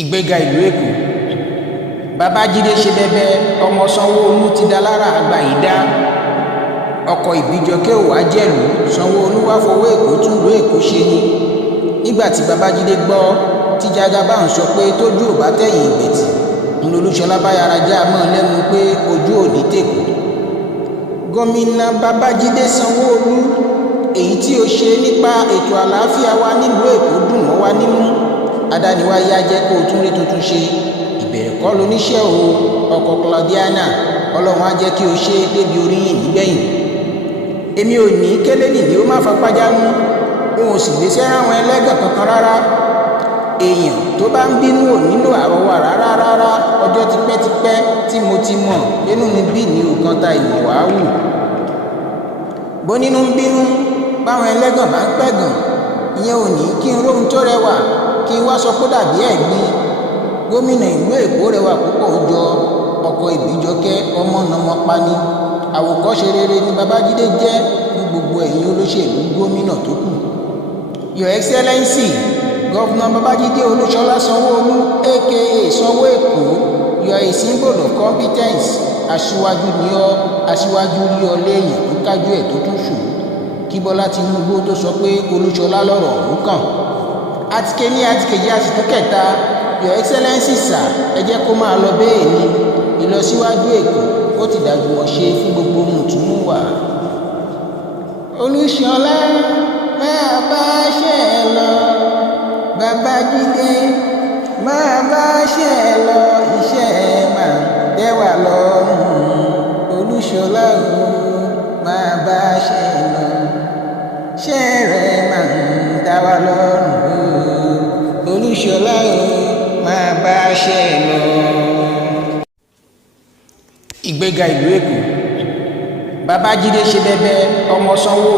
ìgbéga ìlú èkó. babájídé ṣe bẹbẹ ọmọ sanwó-olu ti dá lára àgbà yìí dá. ọkọ̀ ìbíjọkẹ́ ò wá jẹ̀lú sanwó-olu wá fowó èkó tún ìlú èkó ṣe ni. nígbà tí babájídé gbọ́ tí Jagaban sọ pé tójú ò bá tẹ̀yìn ìgbẹ̀tì ń Olúṣọlá bá yára já mọ́ lẹ́nu pé ojú ò ní tèkó. gómìnà babájídé sanwó-olu èyí tí ó ṣe nípa ètò àlàáfíà wa nílùú èkó dùn mọ́ wa nínú. adániwáyé á jẹ́ kó o tún rí tuntun ṣe. ìbẹ̀rẹ̀ kọ́ lóníṣẹ́ o ọkọ̀ Claudiana, ọlọ́run á jẹ́ kí o ṣe débi oríyìn nígbẹ̀yìn. èmi ò ní kélé nìyí ó má fapájánú, òun ò sì lè ṣẹ́ àwọn ẹlẹ́gàn kankan rárá. èèyàn tó bá ń bínú ò nílò àrọwà rárá. ọjọ́ tipẹ́tipẹ́ tí mo ti mọ̀ nínú mi bí ní òkan ta ìmọ̀ wàá wù. bó nínú ń bínú báwọn ẹlẹ́gàn bá ń pẹ̀gàn, ìyẹn ò ní kí n róhun tó rẹwà kí n wá sọ pé dàbí ẹ̀gbin. gómìnà ìlú èkó rẹwà púpọ̀ jọ ọkọ̀ ìbíjọkẹ́ ọmọ nàmọ́ pani. àwòkọ́ṣe rere ni babájídé jẹ́ fún gbogbo ẹ̀yin olóṣèlú gómìnà tó kù. Your Excellency Gọ́vnà Babájídé Olúṣọlá Sanwó-Olú aka Sanwó Èkó, you are a symbol of competence. aṣíwájú ni ọ́, aṣíwájú rí ọ léèyàn tó kájú ẹ̀ tó tún ṣù. kí Bọ́lá Tinubu tó sọ pé Olúṣọlá lọ́rọ̀ ọ̀hún kàn. àtìké ní àtìkéjì àsìkò kẹta, Your Excellency sà, ẹ jẹ́ kó máa lọ bẹ́ẹ̀ ni. ìlọsíwájú Èkó ó ti dájú wọn ṣe fún gbogbo mùtúmùwà. Olúṣọlá máa bá ṣe ẹ lọ, Babájídé máa bá ṣe ẹ lọ, iṣẹ́ ẹ máa tẹ́ wa lọ́rùn. Olúṣọlá o máa bá ṣe ẹ lọ, ṣẹ́ rẹ̀ máa dá wa lọ́rùn. Olúṣọlá o máa bá ṣe ẹ lọ. ìgbéga ìlú èkó. babájídé ṣe bẹbẹ ọmọ sanwó